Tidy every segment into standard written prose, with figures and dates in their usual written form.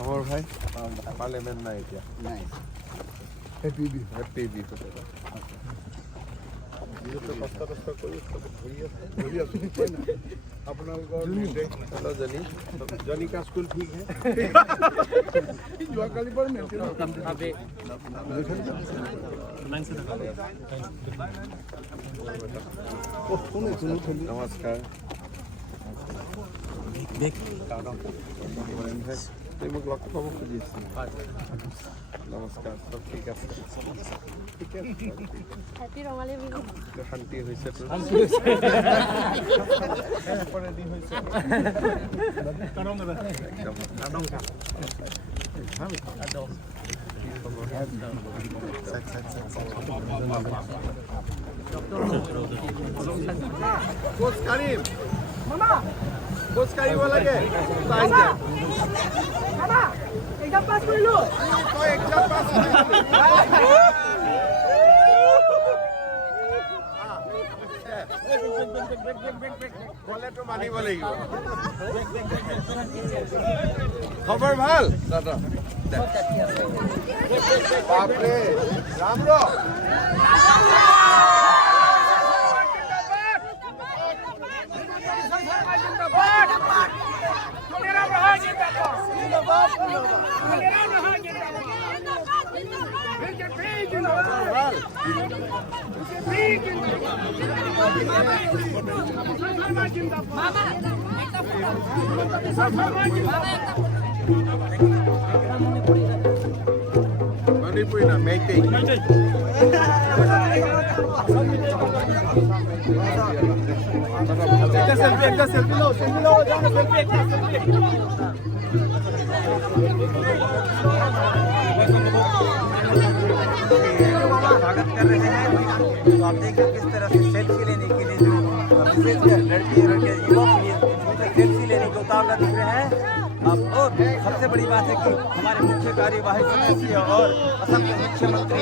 আমার ভাই পার্লামেন্ট না এটা নাই হ্যাপি বি जनी का स्कूल ठीक है नमस्कार তুমি মোক লগ পাব খুজি আছিলা নমস্কাৰ সব ঠিক আছে হ্যাপি রঙালী বিহু শান্তি হৈছে তো পরে দি হৈছে কোচ কারিম মামা কোচ কারিম লাগে তাই যা মামা এক্সাম পাস করিলো তো এক্সাম পাস বলে তো মানিব লাগিব খবৰ ভাল দাদা বাপৰে ৰাম মণিপুৰী না মেইটেই একটা সেলফি লো জানো সেলফি একটা সেলফি स्वागत कर रहे हैं तो आप देखिए किस तरह से सेल्फी लेने के लिए जो लड़के युवक सेल्फी लेने के उतावला दिख रहे हैं। अब और सबसे बड़ी बात है कि हमारे मुख्य कार्यवाही सदस्य और असम के मुख्यमंत्री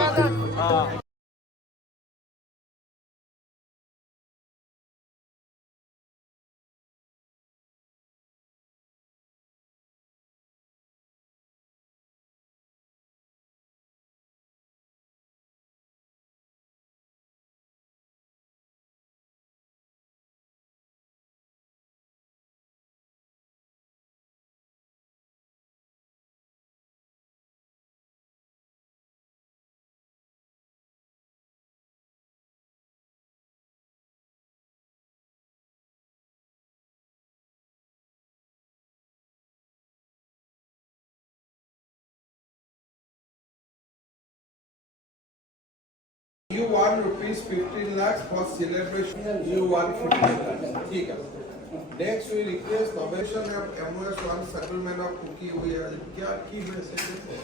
You want rupees 15 lakhs for celebration. You want 15 lakhs. ठीक है. Next we request nomination of MOS1 settlement of Cookie. We are क्या key message है?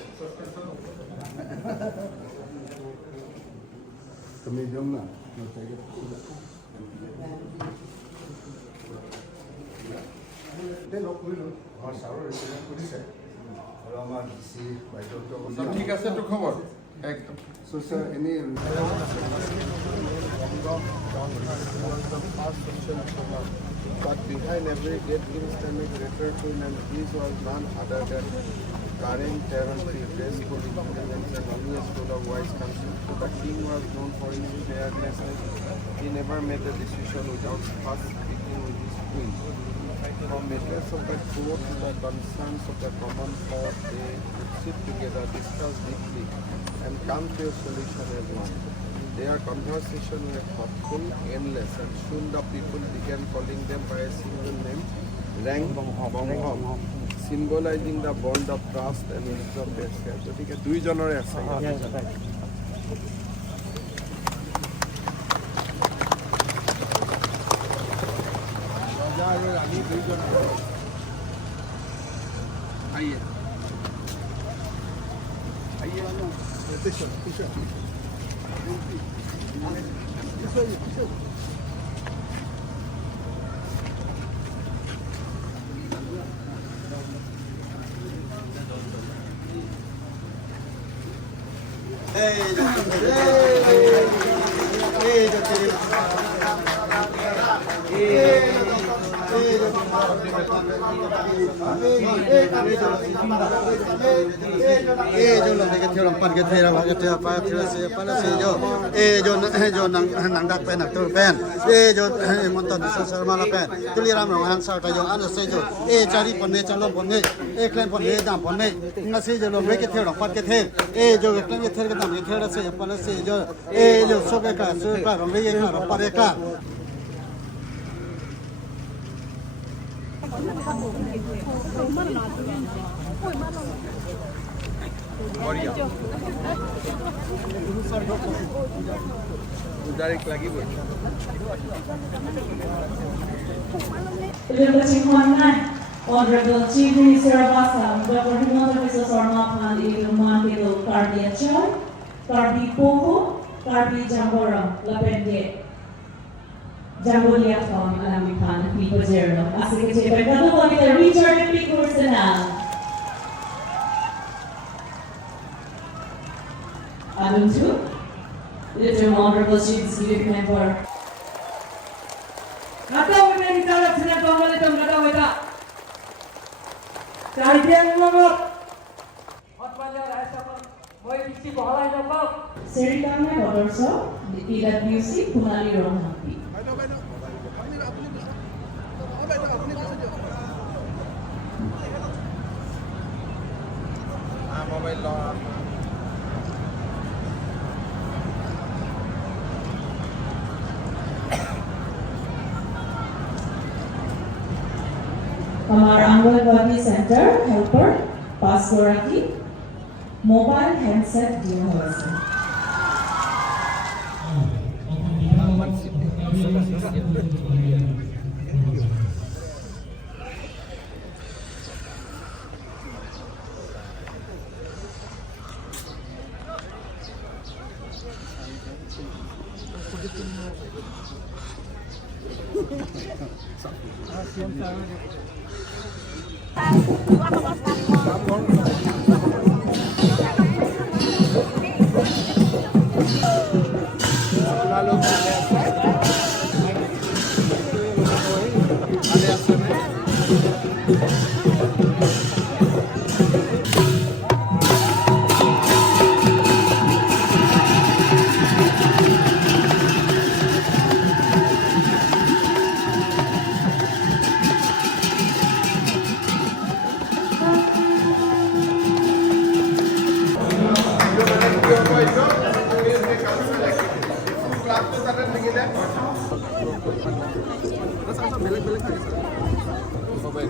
तुम्हें जमना. ठीक है सर तो खबर. So sir, any but behind every great Islamic literature and this was none other than Karen Terranty, graceful intelligence and always full of wise counsel. So the king was known for his fairness. He never made a decision without first speaking with his queen. From matters of the court to the concerns of the common folk, they would sit together, discuss deeply, and come to a solution as one. Their conversation were thoughtful, endless, and soon the people began calling them by a single name, Rang Bonghom, symbolizing the bond of trust and wisdom they share. So, ठीक है, दुई genre আছে। आइए आइए जो लगे के theorem पर के थेरा भागे थे पा थेरा से पले से जो नंग डाक पे नक तो पेन जो मंतन शर्मा ला पेन तुली राम रोहन साउटा जो अन से जो चारी पन्ने चलो पन्ने क्लेम पन्ने दाम पन्ने ngasi जो लगे के थेरम पर के थे जो क्लेम के थेर के दाम के थेरा से पले से जो सोके का सुका रंग ये का पर का डायरेक्ट लगी वो Honorable Chief Minister of Assam, Dr. Himanta Biswa Sarma Pandi, Lumantido, Karbi Achar, Karbi Poco, Karbi Jamboram, Lapende, Jambolia Tom, Alamipan, Pico Zero. Asik Chief, and Dr. Bonita, Richard and Pico Arsenal. Adam 2, Little Honorable Chief Executive Member. Kata wala ni tala sina tawala tong kata wala. Cahaya ngomong. Hotmail rasa apa? Boy kisi bahala ini apa? Serikana Waterso, PWC, Punali Romahampi. Mobile low Our Angalwadi Center helper, Pastoraki, mobile handset device.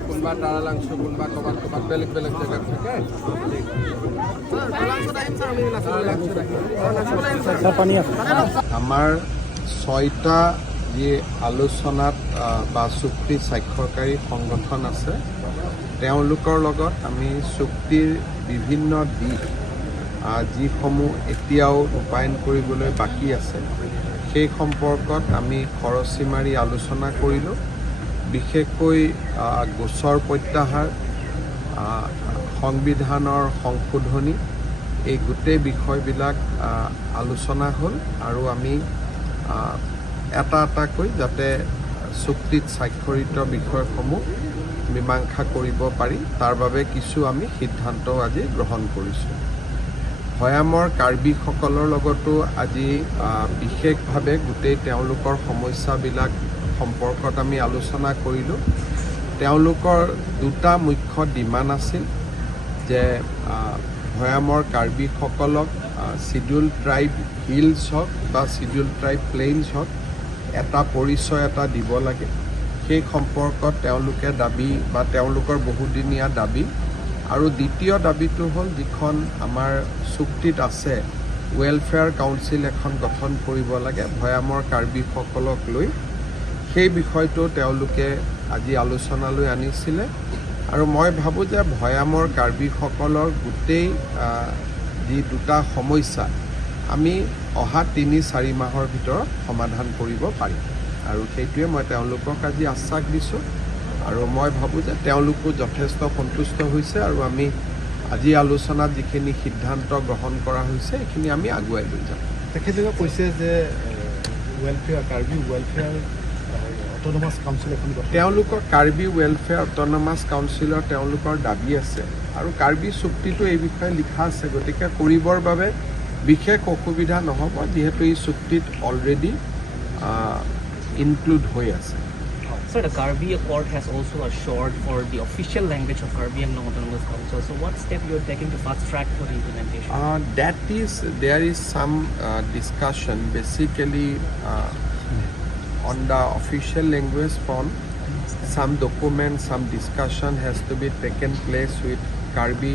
কোনবা তারা লাংশ কোনবা কবাত কবাত বেলেগ বেলেগ জায়গা থাকে আমাৰ 6টা যে আলোচনাত বা চুক্তি স্বাক্ষৰকাৰী সংগঠন আছে তেওঁলোকৰ লগত আমি চুক্তিৰ বিভিন্ন দিশ যিসমূহ এতিয়াও ৰূপায়ণ কৰিবলৈ বাকী আছে সেই সম্পৰ্কত আমি খৰচি মাৰি আলোচনা কৰিলোঁ বিশেষকৈ গোচৰ প্ৰত্যাহাৰ সংবিধানৰ সংশোধনী এই গোটেই বিষয়বিলাক আলোচনা হ'ল আৰু আমি এটা এটাকৈ যাতে চুক্তিত স্বাক্ষৰিত বিষয়সমূহ মীমাংসা কৰিব পাৰি তাৰ বাবে কিছু আমি সিদ্ধান্ত আজি গ্ৰহণ কৰিছোঁ ভৈয়ামৰ কাৰ্বিসকলৰ লগতো আজি বিশেষভাৱে গোটেই তেওঁলোকৰ সমস্যাবিলাক সম্পৰ্কত আমি আলোচনা কৰিলোঁ তেওঁলোকৰ দুটা মুখ্য ডিমাণ্ড আছিল যে ভৈয়ামৰ কাৰ্বিসকলক শিডিউল ট্ৰাইব হিলছ হওক বা শিডিউল ট্ৰাইব প্লেইনছ হওক এটা পৰিচয় এটা দিব লাগে সেই সম্পৰ্কত তেওঁলোকে দাবী বা তেওঁলোকৰ বহুদিনীয়া দাবী আৰু দ্বিতীয় দাবীটো হ'ল যিখন আমাৰ চুক্তিত আছে ৱেলফেয়াৰ কাউন্সিল এখন গঠন কৰিব লাগে ভৈয়ামৰ কাৰ্বিসকলক লৈ সেই বিষয়টো তেওঁলোকে আজি আলোচনালৈ আনিছিলে আৰু মই ভাবোঁ যে ভৈয়ামৰ কাৰ্বিসকলৰ গোটেই যি দুটা সমস্যা আমি অহা ৩-৪ মাহৰ ভিতৰত সমাধান কৰিব পাৰিম আৰু সেইটোৱে মই তেওঁলোকক আজি আশ্বাস দিছোঁ আৰু মই ভাবোঁ যে তেওঁলোকো যথেষ্ট সন্তুষ্ট হৈছে আৰু আমি আজি আলোচনাত যিখিনি সিদ্ধান্ত গ্ৰহণ কৰা হৈছে এইখিনি আমি আগুৱাই লৈ যাম তেখেতলোকে কৈছে যে welfare Karbi welfare autonomous council এখন গঠন তেওঁলোকৰ কাৰ্বি ৱেলফেয়াৰ অট'নমাছ কাউন্সিলৰ তেওঁলোকৰ দাবী আছে আৰু কাৰ্বি চুক্তিটো এই বিষয়ে লিখা আছে গতিকে কৰিবৰ বাবে বিশেষ অসুবিধা নহ'ব যিহেতু এই চুক্তিত অলৰেডি ইনক্লুড হৈ আছে Sir, the Karbi Accord has also assured for the official language of Karbi Anglong Autonomous Council. So what step you are taking to fast track for the implementation? There is some discussion basically on the official language form. Some document, some discussion has to be taken place with Karbi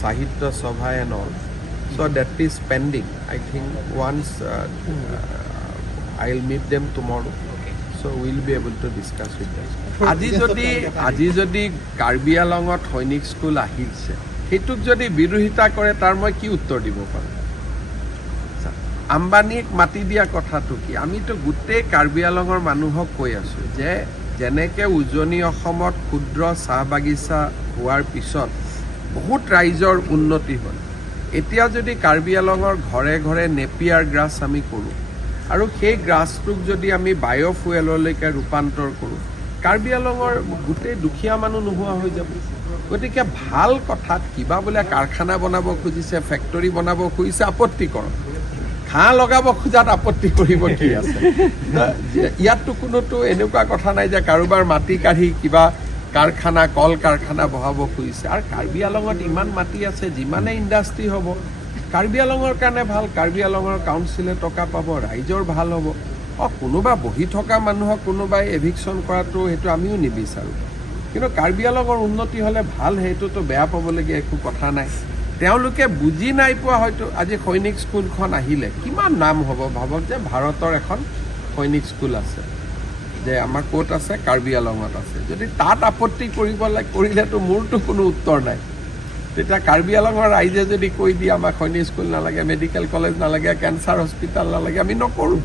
Sahitya Sabha and all. So that is pending. I think once I'll meet them tomorrow. So we'll be able to discuss with them. আজি যদি কাৰ্বি আলঙত সৈনিক school আহিছে সেইটোক যদি বিৰোধিতা কৰে তাৰ মই কি উত্তৰ দিব পাৰোঁ আম্বানীক মাতি দিয়া কথাটো কি আমিতো গোটেই কাৰ্বি আলঙৰ মানুহক কৈ আছোঁ যে যেনেকৈ উজনি অসমত ক্ষুদ্ৰ চাহ বাগিচা হোৱাৰ পিছত বহুত ৰাইজৰ উন্নতি হ'ল এতিয়া যদি কাৰ্বি আলঙৰ ঘৰে ঘৰে নেপিয়াৰ গ্ৰাছ আমি কৰোঁ আৰু সেই গ্ৰাছটোক যদি আমি বায়'ফুৱেললৈকে ৰূপান্তৰ কৰোঁ কাৰ্বি আলঙৰ গোটেই দুখীয়া মানুহ নোহোৱা হৈ যাব গতিকে ভাল কথাত কিবা বোলে কাৰখানা বনাব খুজিছে ফেক্টৰী বনাব খুজিছে আপত্তি কৰক ঘাঁহ লগাব খোজাত আপত্তি কৰিব কি আছে ইয়াততো কোনোতো এনেকুৱা কথা নাই যে কাৰোবাৰ মাটি কাঢ়ি কিবা কাৰখানা কল কাৰখানা বহাব খুজিছে আৰু কাৰ্বি আলঙত ইমান মাটি আছে যিমানে ইণ্ডাষ্ট্ৰী হ'ব কাৰ্বি আলঙৰ কাৰণে ভাল কাৰ্বি আলঙৰ কাউন্সিলে টকা পাব ৰাইজৰ ভাল হ'ব কোনোবা বহি থকা মানুহক কোনোবাই এভিকশ্যন কৰাটো সেইটো আমিও নিবিচাৰোঁ কিন্তু কাৰ্বি আলঙৰ উন্নতি হ'লে ভাল সেইটোতো বেয়া পাবলগীয়া একো কথা নাই তেওঁলোকে বুজি নাই পোৱা হয়তো আজি সৈনিক স্কুলখন আহিলে কিমান নাম হ'ব ভাবক যে ভাৰতৰ এখন সৈনিক স্কুল আছে যে আমাৰ ক'ত আছে কাৰ্বি আলঙত আছে যদি তাত আপত্তি কৰিলেতো মোৰতো কোনো উত্তৰ নাই তেতিয়া কাৰ্বি আলঙৰ ৰাইজে যদি কৈ দিয়ে আমাক সৈনিক স্কুল নালাগে মেডিকেল কলেজ নালাগে কেঞ্চাৰ হস্পিটেল নালাগে আমি নকৰোঁ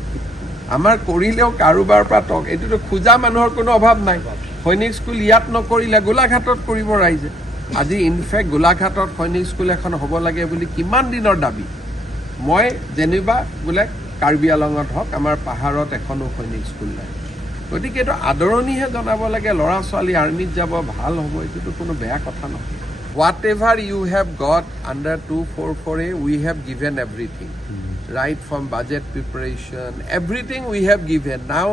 আমাৰ কৰিলেও কাৰোবাৰ পৰা টক এইটোতো খোজা মানুহৰ কোনো অভাৱ নাই সৈনিক স্কুল ইয়াত নকৰিলে গোলাঘাটত কৰিব ৰাইজে আজি ইনফেক্ট গোলাঘাটত সৈনিক স্কুল এখন হ'ব লাগে বুলি কিমান দিনৰ দাবী মই যেনিবা বোলে কাৰ্বি আলঙত হওক আমাৰ পাহাৰত এখনো সৈনিক স্কুল নাই গতিকে এইটো আদৰণিহে জনাব লাগে ল'ৰা ছোৱালী আৰ্মিত যাব ভাল হ'ব এইটোতো কোনো বেয়া কথা নহয় whatever you have got under 244A we have given everything right from budget preparation everything we have given now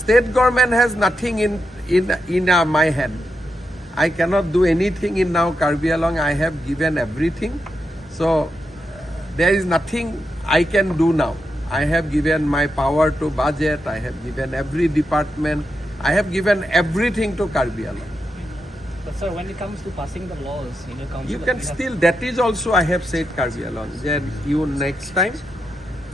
state government has nothing in my hand I cannot do anything in now Karbi Anglong I have given everything so there is nothing I can do now I have given my power to budget I have given every department I have given everything to Karbi Anglong. But sir, when it comes to passing the laws in your council, You can still, that is also I have said Karbi Anglong, that you next time,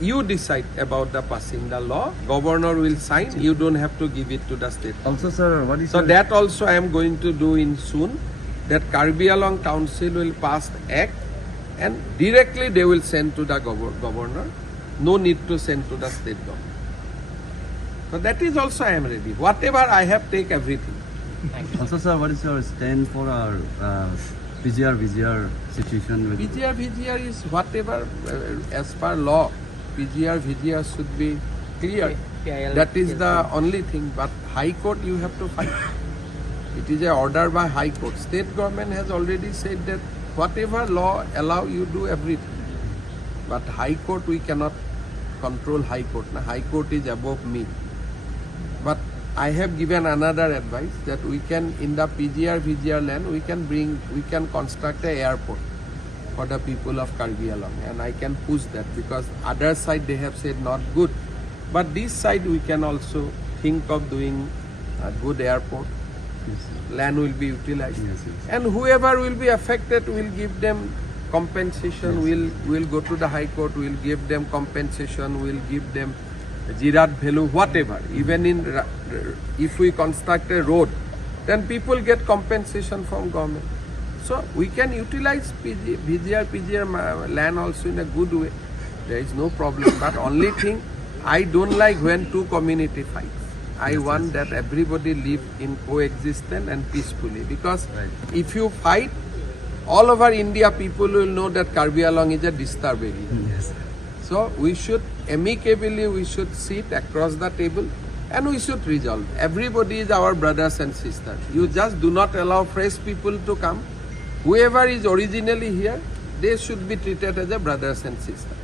you decide about the passing the law, governor will sign, you don't have to give it to the state. Also sir what is So that also I am going to do in soon, that Karbi Anglong council will pass act and directly they will send to the governor, no need to send to the state government. So that is also I am ready, whatever I have take everything. Also sir what is your stand for our PGR situation with PGR is whatever as per law, PGR should be clear. PIL That is the only thing. But High Court you have to fight. It is a order by High Court. State government has already said that whatever law allow you do everything. But High Court we cannot control High Court. Now High Court is above me. But I have given another advice that we can in the PGR land we can construct an airport for the people of Karbi Anglong and I can push that because other side they have said not good but this side we can also think of doing a good airport. Land will be utilized and whoever will be affected will give them compensation. We'll go to the High Court, we'll give them compensation, we'll give them Jirat value, whatever. Even in if we construct a road, then people get compensation from government. So we can utilize PGR land also in a good way. There is no problem. But only thing, I don't like when two community fight. I want that everybody live in coexistence and peacefully. Because if you fight, all over India people will know that Karbi Anglong is a disturbed area. So we should amicably, we should sit across the table and we should resolve. Everybody is our brothers and sisters. You just do not allow fresh people to come. Whoever is originally here, they should be treated as a brothers and sisters.